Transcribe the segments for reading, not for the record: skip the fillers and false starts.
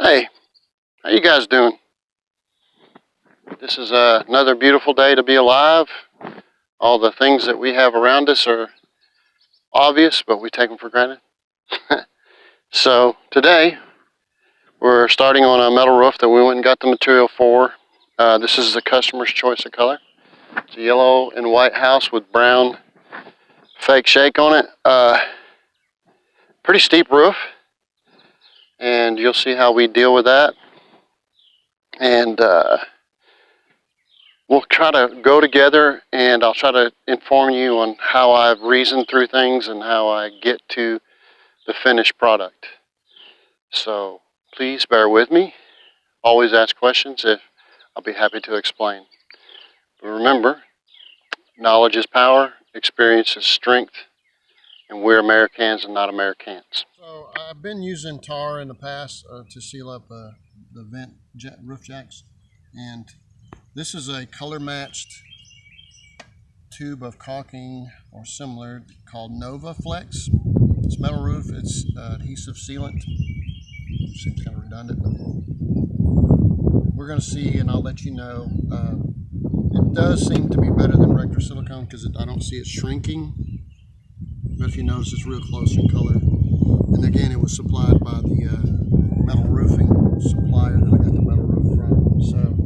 Hey, how you guys doing? This is another beautiful day to be alive. All the things that we have around us are obvious, but we take them for granted. So today, we're starting on a metal roof that we went and got the material for. This is the customer's choice of color. It's a yellow and white house with brown fake shake on it. Pretty steep roof, and you'll see how we deal with that. And we'll try to go together, and I'll try to inform you on how I've reasoned through things and how I get to the finished product. So please bear with me. Always ask questions. I'll be happy to explain. But remember, knowledge is power, experience is strength, and we're Americans and not Americans. So I've been using tar in the past to seal up the roof jacks, and this is a color matched tube of caulking or similar called Nova Flex. It's metal roof, it's adhesive sealant. Seems kind of redundant, but we're going to see, and I'll let you know. It does seem to be better than regular silicone because I don't see it shrinking. But if you notice, it's real close in color. And again, it was supplied by the metal roofing supplier that I got the metal roof from. So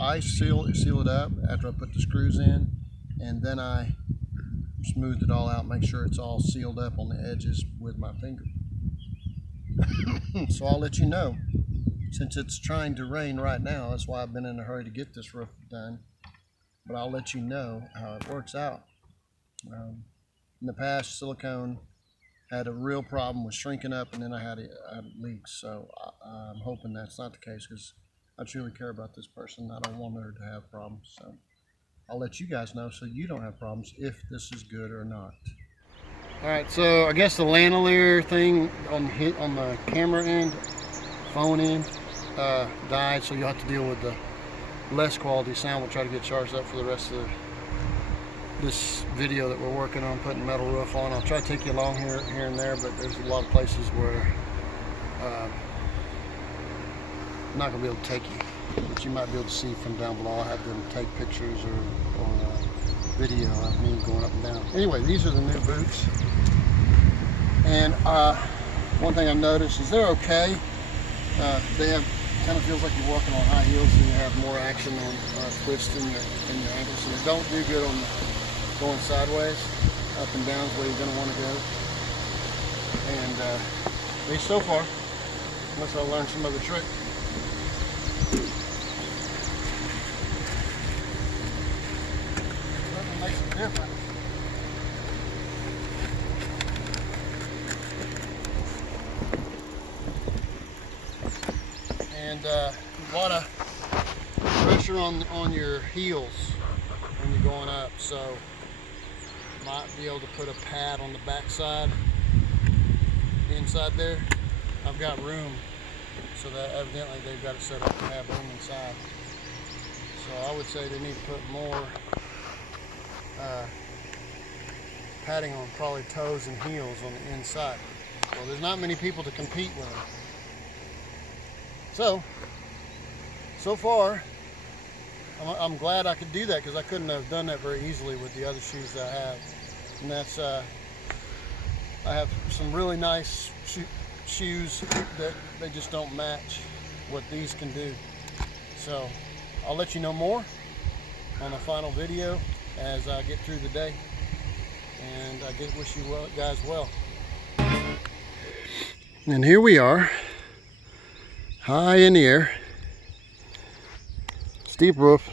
I seal it up after I put the screws in, and then I smooth it all out, make sure it's all sealed up on the edges with my finger. So I'll let you know. Since it's trying to rain right now, that's why I've been in a hurry to get this roof done. But I'll let you know how it works out. In the past, silicone had a real problem with shrinking up, and then I had leaks. So I'm hoping that's not the case, because I truly care about this person. I don't want her to have problems. So I'll let you guys know so you don't have problems if this is good or not. All right, so I guess the landolier thing on the camera end, phone end, died, so you'll have to deal with the less quality sound. We'll try to get charged up for the rest of this video that we're working on putting metal roof on. I'll try to take you along here and there, but there's a lot of places where I'm not going to be able to take you, but you might be able to see from down below. I'll have them take pictures or video of me going up and down. Anyway, these are the new boots, and one thing I've noticed is they're okay. They have kind of feels like you're walking on high heels, and you have more action on twists in your ankles. So they don't do good on going sideways. Up and down is where you're going to want to go. And at least so far, unless I learn some other trick. Nothing makes a difference. And a lot of pressure on your heels when you're going up, so might be able to put a pad on the back side, inside there. I've got room, so that evidently they've got it set up to have room inside. So I would say they need to put more padding on probably toes and heels on the inside. Well, there's not many people to compete with them. So far, I'm glad I could do that, because I couldn't have done that very easily with the other shoes that I have. And that's, I have some really nice shoes that they just don't match what these can do. So I'll let you know more on the final video as I get through the day. And I wish you guys well. And here we are, high in the air, steep roof.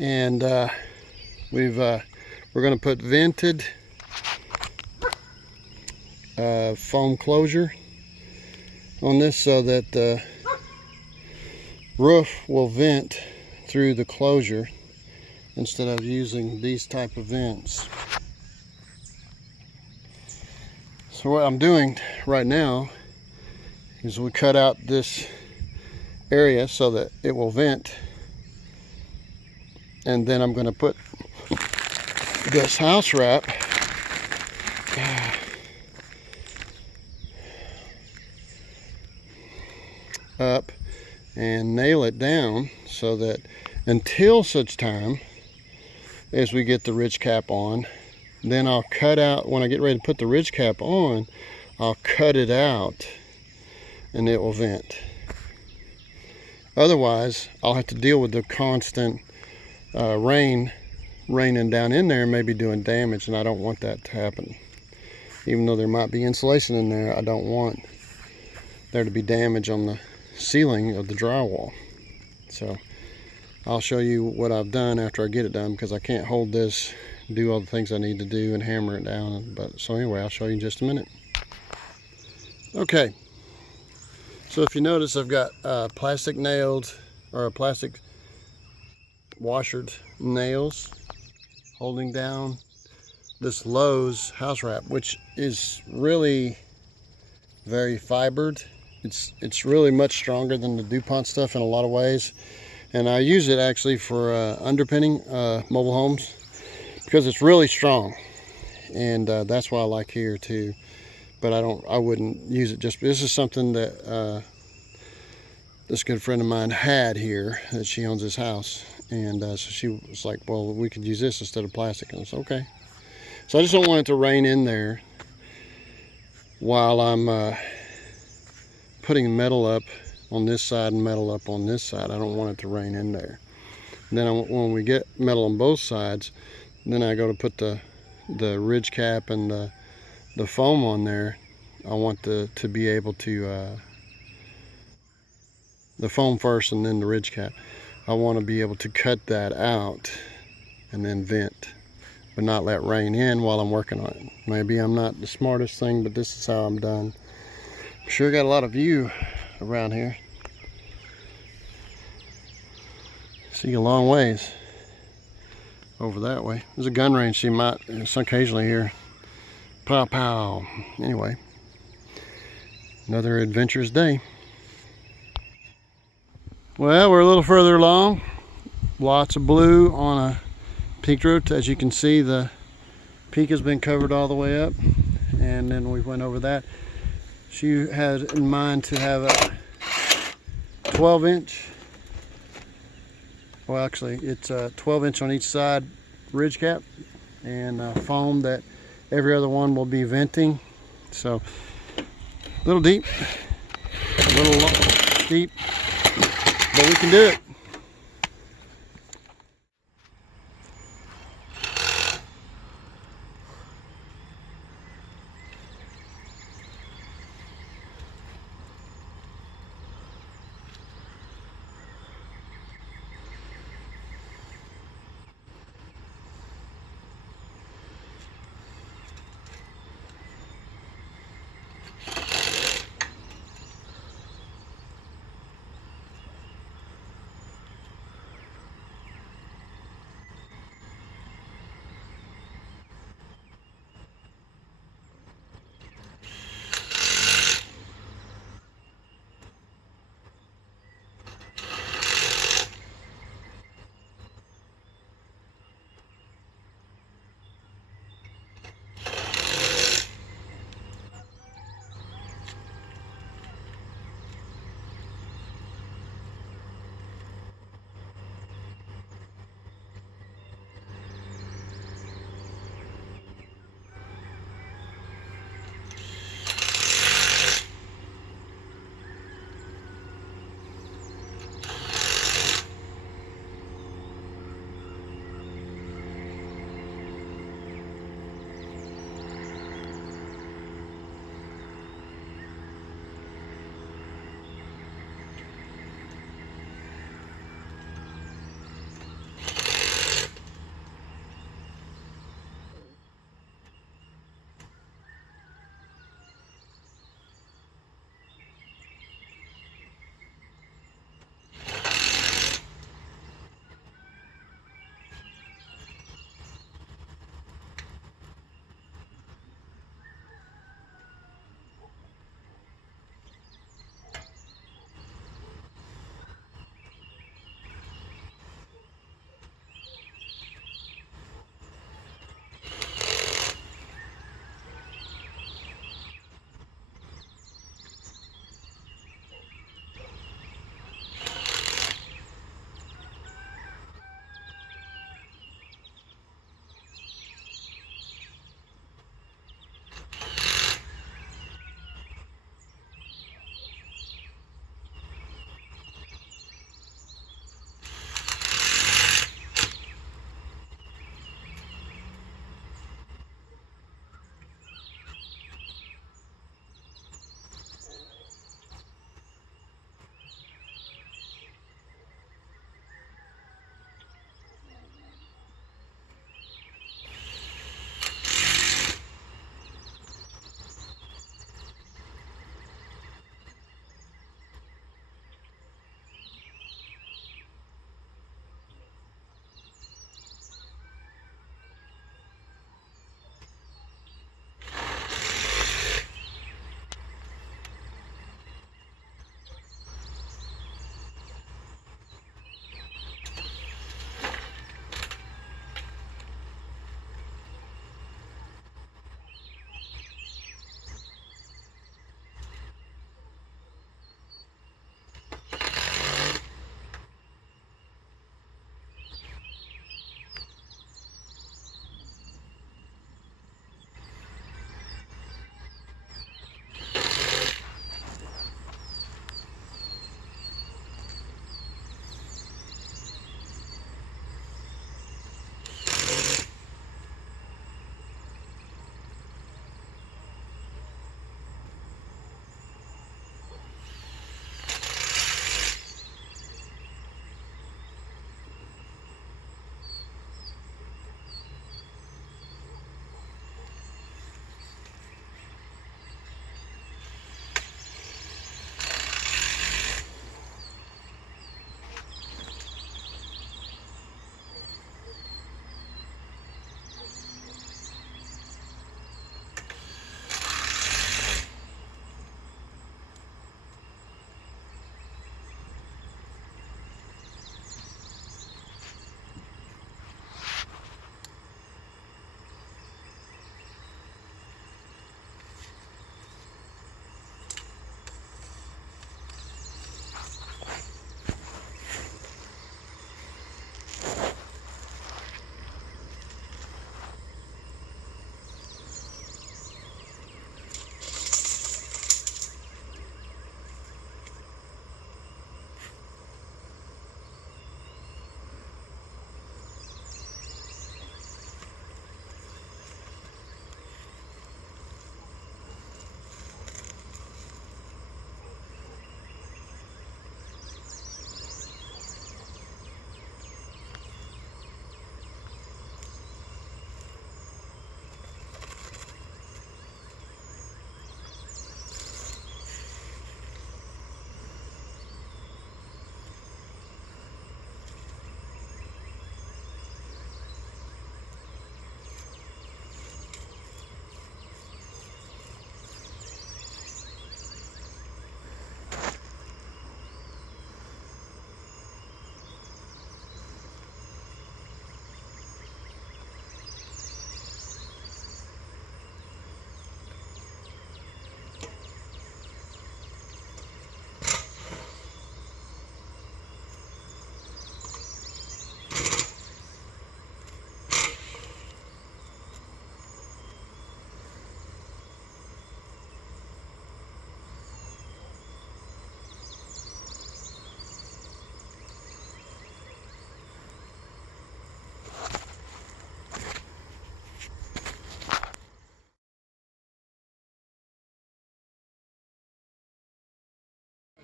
And we're going to put vented foam closure on this so that roof will vent through the closure instead of using these type of vents. So what I'm doing right now is we cut out this area so that it will vent, and then I'm going to put this house wrap up and nail it down so that until such time as we get the ridge cap on, then I'll cut out, when I get ready to put the ridge cap on, I'll cut it out and it will vent. Otherwise, I'll have to deal with the constant rain raining down in there and maybe doing damage, and I don't want that to happen. Even though there might be insulation in there, I don't want there to be damage on the ceiling of the drywall. So I'll show you what I've done after I get it done, because I can't hold this, do all the things I need to do and hammer it down. But so anyway, I'll show you in just a minute. Okay, so if you notice, I've got plastic nailed, or plastic washered nails holding down this Lowe's house wrap, which is really very fibered. It's really much stronger than the DuPont stuff in a lot of ways, and I use it actually for underpinning mobile homes because it's really strong, and that's why I like here too. But I wouldn't use it just. This is something that this good friend of mine had here, that she owns this house, and so she was like, well, we could use this instead of plastic, and I said okay. So I just don't want it to rain in there while I'm putting metal up on this side and metal up on this side. I don't want it to rain in there. And then when we get metal on both sides, then I go to put the ridge cap and the foam on there. I want to be able to the foam first and then the ridge cap. I want to be able to cut that out and then vent, but not let rain in while I'm working on it. Maybe I'm not the smartest thing, but this is how I'm done. I'm sure got a lot of view around here. See a long ways over that way. There's a gun range, so you might occasionally hear pow pow. Anyway, another adventurous day. Well, we're a little further along. Lots of blue on a peak roof. As you can see, the peak has been covered all the way up, and then we went over that. She had in mind to have a 12-inch, well actually it's a 12-inch on each side ridge cap, and foam that every other one will be venting. So a little deep, a little deep, but we can do it.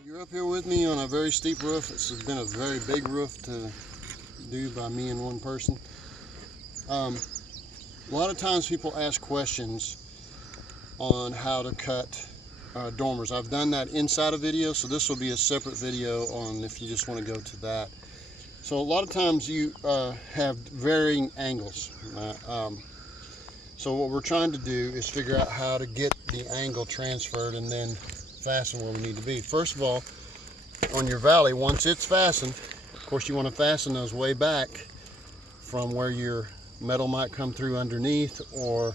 You're up here with me on a very steep roof. This has been a very big roof to do by me and one person. A lot of times people ask questions on how to cut dormers. I've done that inside a video, so this will be a separate video on if you just want to go to that. So a lot of times you have varying angles. So what we're trying to do is figure out how to get the angle transferred and then fasten where we need to be. First of all, on your valley, once it's fastened, of course you want to fasten those way back from where your metal might come through underneath, or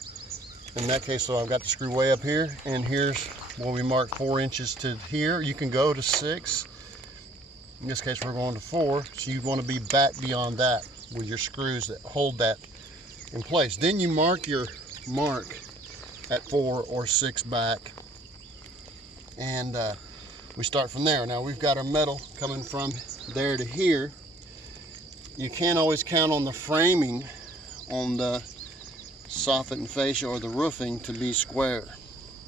in that case, so I've got the screw way up here, and here's where we mark 4 inches to here. You can go to 6. In this case, we're going to 4, so you want to be back beyond that with your screws that hold that in place. Then you mark your mark at 4 or 6 back, and we start from there. Now we've got our metal coming from there to here. You can't always count on the framing on the soffit and fascia or the roofing to be square.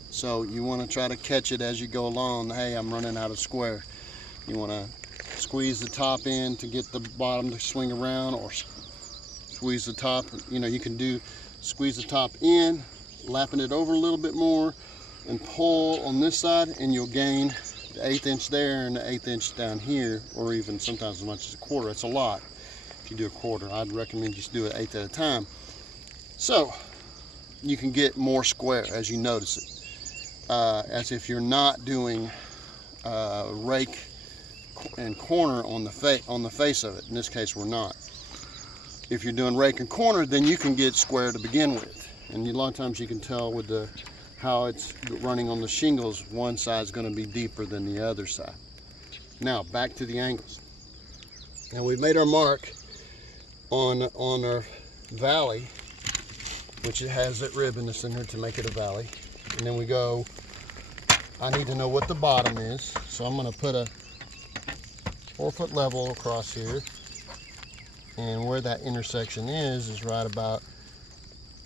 So you want to try to catch it as you go along. Hey, I'm running out of square. You want to squeeze the top in to get the bottom to swing around, or squeeze the top. You know, you can do squeeze the top in, lapping it over a little bit more, and pull on this side, and you'll gain the 1/8 inch there and the 1/8 inch down here, or even sometimes as much as a quarter. It's a lot. If you do a quarter, I'd recommend just do it 1/8 at a time. So you can get more square as you notice it, as if you're not doing rake and corner on the face of it. In this case, we're not. If you're doing rake and corner, then you can get square to begin with, and a lot of times you can tell with how it's running on the shingles, one side's going to be deeper than the other side. Now back to the angles. Now we've made our mark on our valley, which it has that rib in the center to make it a valley, and then we go, I need to know what the bottom is, so I'm going to put a 4-foot level across here, and where that intersection is right about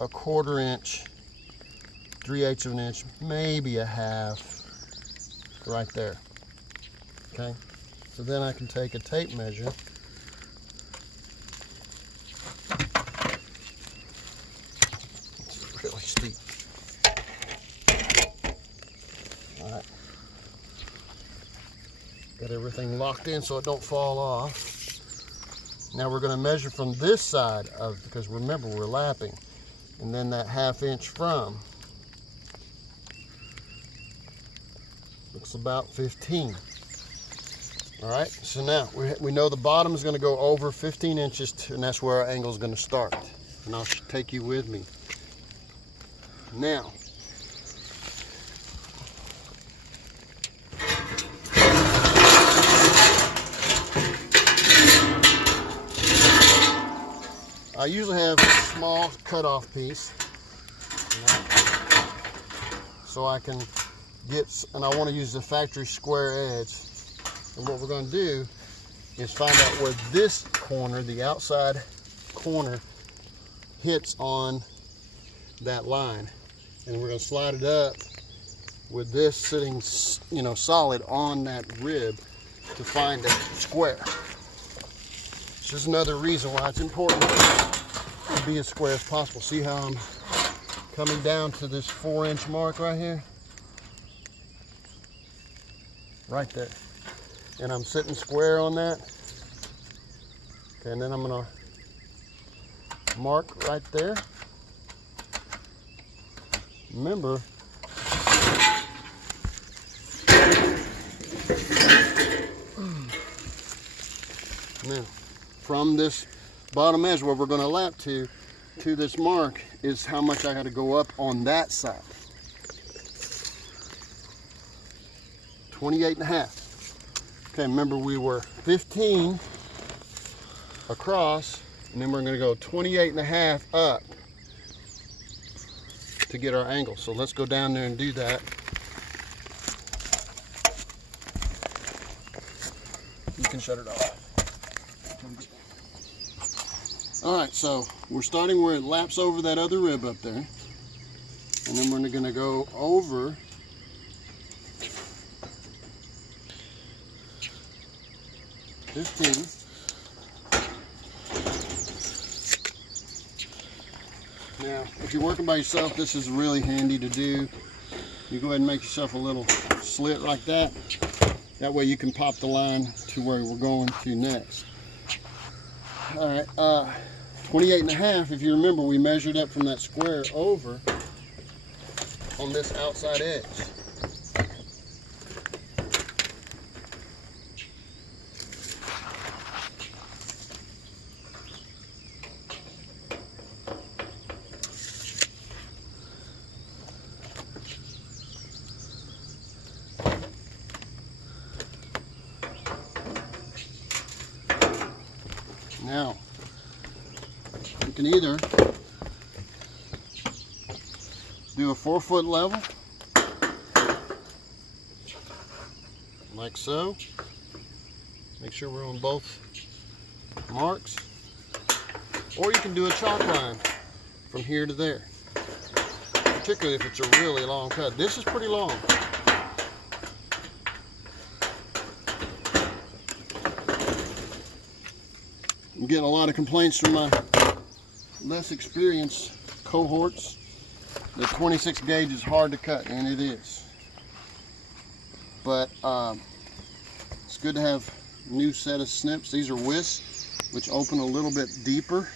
a 1/4 inch, 3/8 of an inch, maybe a half, right there. Okay, so then I can take a tape measure. It's really steep. All right, got everything locked in so it don't fall off. Now we're going to measure from this side of, because remember we're lapping, and then that 1/2 inch from looks about 15. All right, so now we know the bottom is going to go over 15 inches, and that's where our angle is going to start. And I'll take you with me. Now, I usually have a small cutoff piece, so I can get, and I want to use the factory square edge. And what we're going to do is find out where this corner, the outside corner, hits on that line, and we're going to slide it up with this sitting, you know, solid on that rib to find a square. This is another reason why it's important to be as square as possible. See how I'm coming down to this 4-inch mark right here? Right there. And I'm sitting square on that. Okay, and then I'm gonna mark right there. Remember, now from this bottom edge where we're going to lap to this mark is how much I got to go up on that side. 28.5. Okay, remember we were 15 across, and then we're going to go 28.5 up to get our angle. So let's go down there and do that. You can shut it off. All right, so we're starting where it laps over that other rib up there, and then we're going to go over 15. Now, if you're working by yourself, this is really handy to do. You go ahead and make yourself a little slit like that. That way you can pop the line to where we're going to next. All right, 28.5, if you remember, we measured up from that square over on this outside edge. Now, you can either do a 4-foot level, like so. Make sure we're on both marks. Or you can do a chalk line from here to there, particularly if it's a really long cut. This is pretty long. I'm getting a lot of complaints from my less experienced cohorts that 26 gauge is hard to cut, and it is. But it's good to have a new set of snips. These are Wiss, which open a little bit deeper.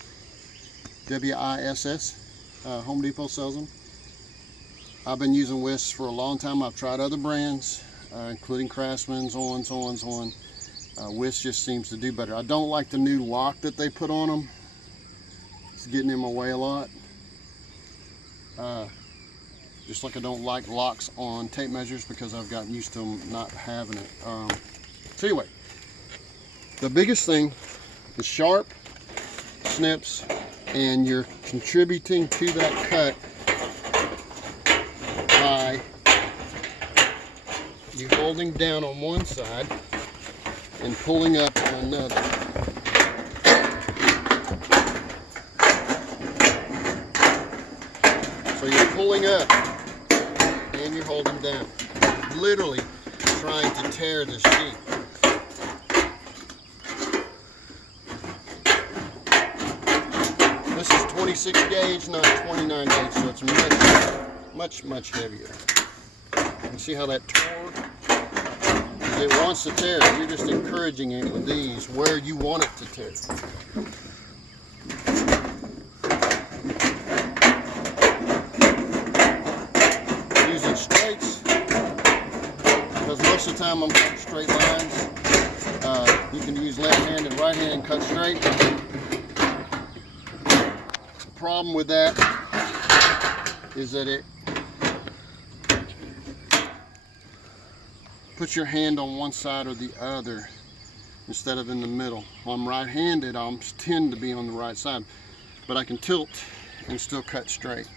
W-I-S-S. Home Depot sells them. I've been using Wiss for a long time. I've tried other brands, including Craftsman's, on. Wiss just seems to do better. I don't like the new lock that they put on them. It's getting in my way a lot. Just like I don't like locks on tape measures because I've gotten used to them not having it. So anyway, the biggest thing, the sharp snips, and you're contributing to that cut by you holding down on one side and pulling up on another. So you're pulling up and you're holding down. Literally trying to tear the sheet. This is 26 gauge, not 29 gauge, so it's much heavier. You can see how that tore? It wants to tear. You're just encouraging it with these where you want it to tear. Using straights, because most of the time I'm cutting straight lines. You can use left hand and right hand and cut straight. The problem with that is that it put your hand on one side or the other instead of in the middle. When I'm right-handed, I tend to be on the right side, but I can tilt and still cut straight.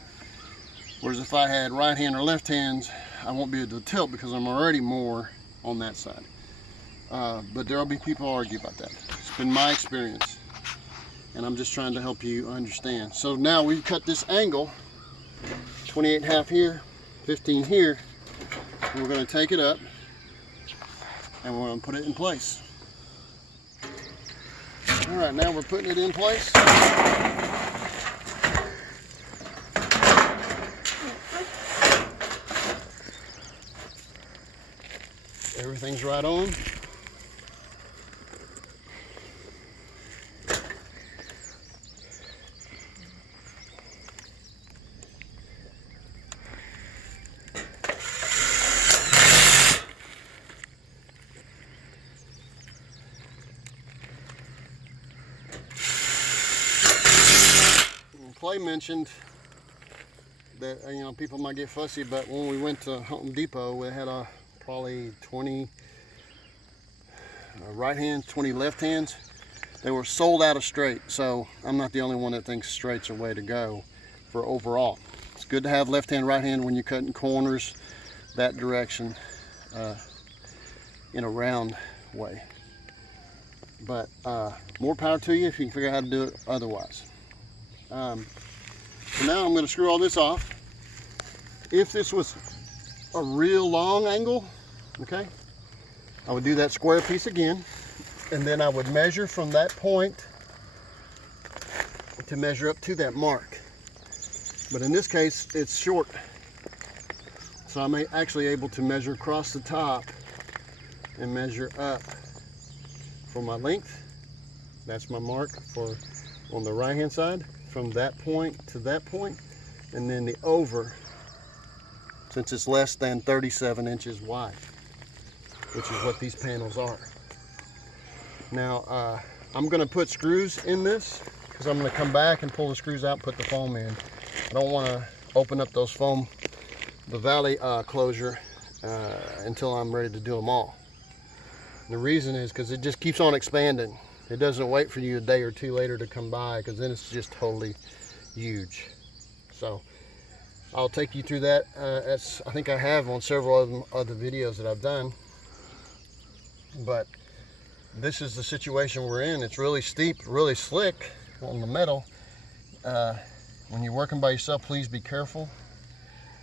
Whereas if I had right hand or left hands, I won't be able to tilt because I'm already more on that side. But there'll be people who argue about that. It's been my experience, and I'm just trying to help you understand. So now we've cut this angle, 28.5 here, 15 here, and we're going to take it up and we're going to put it in place. All right, now we're putting it in place. Everything's right on. Clay mentioned that people might get fussy, but when we went to Home Depot, we had probably 20 right hands, 20 left hands. They were sold out of straight, so I'm not the only one that thinks straight's a way to go for overall. It's good to have left hand, right hand when you're cutting corners that direction in a round way. But more power to you if you can figure out how to do it otherwise. So now I'm going to screw all this off. If this was a real long angle, okay, I would do that square piece again, And then I would measure from that point to measure up to that mark. But in this case, it's short. So I'm actually able to measure across the top and measure up for my length. That's my mark for on the right hand side, from that point to that point. And then the over, since it's less than 37 inches wide, which is what these panels are. Now, I'm gonna put screws in this because I'm gonna come back and pull the screws out and put the foam in. I don't wanna open up those foam, the valley closure until I'm ready to do them all. And the reason is because it just keeps on expanding. It doesn't wait for you a day or two later to come by, because then it's just totally huge. So I'll take you through that. I think I have on several other videos that I've done. But this is the situation we're in. It's really steep, really slick on the metal. When you're working by yourself, please be careful.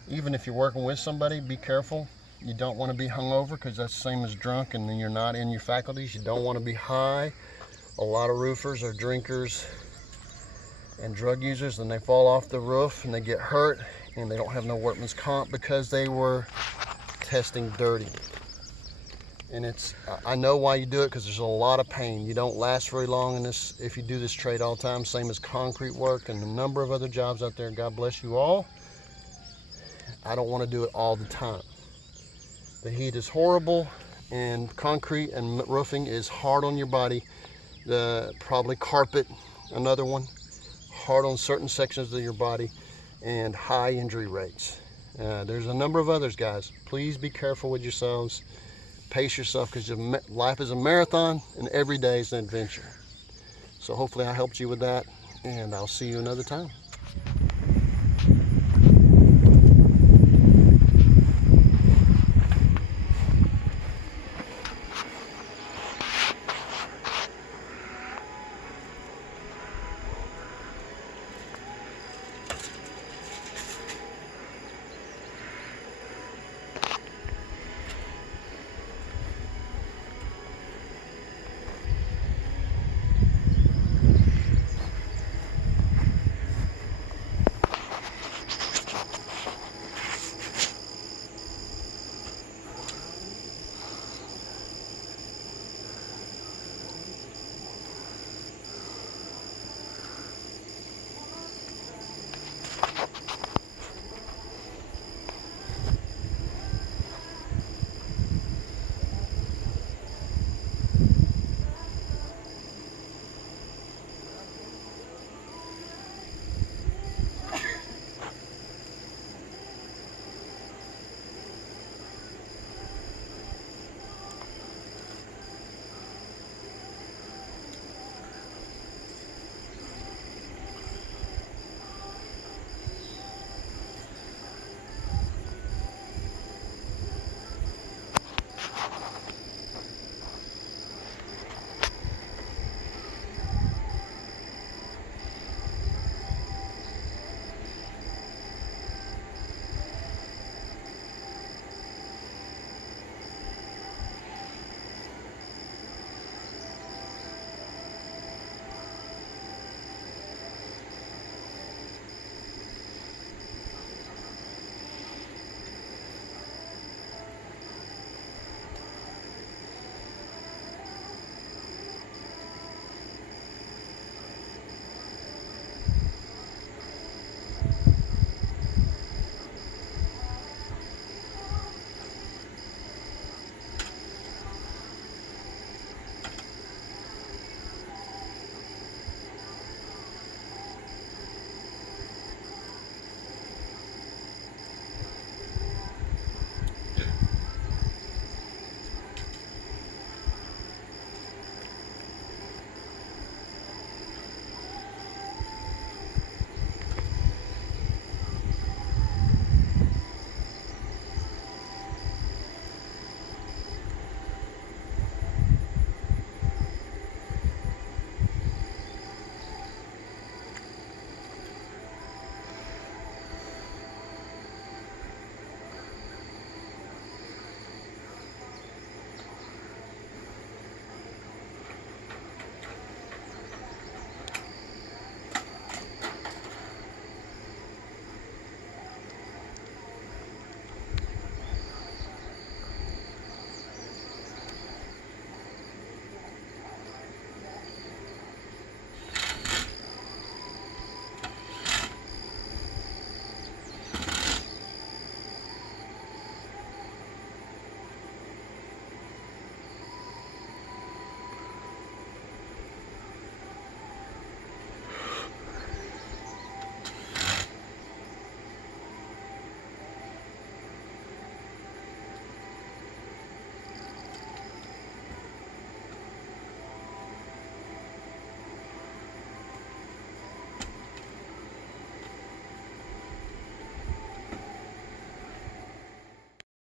Even if you're working with somebody, be careful. You don't want to be hungover, because that's the same as drunk and then you're not in your faculties. You don't want to be high. A lot of roofers are drinkers and drug users, and they fall off the roof and they get hurt, and they don't have no workman's comp because they were testing dirty. And I know why you do it, because there's a lot of pain. You don't last very long in this if you do this trade all the time, same as concrete work and a number of other jobs out there. God bless you all. I don't want to do it all the time. The heat is horrible, and concrete and roofing is hard on your body. Probably carpet, another one, hard on certain sections of your body, and high injury rates. There's a number of others, guys. Please be careful with yourselves. Pace yourself, because life is a marathon and every day is an adventure. So hopefully I helped you with that, and I'll see you another time.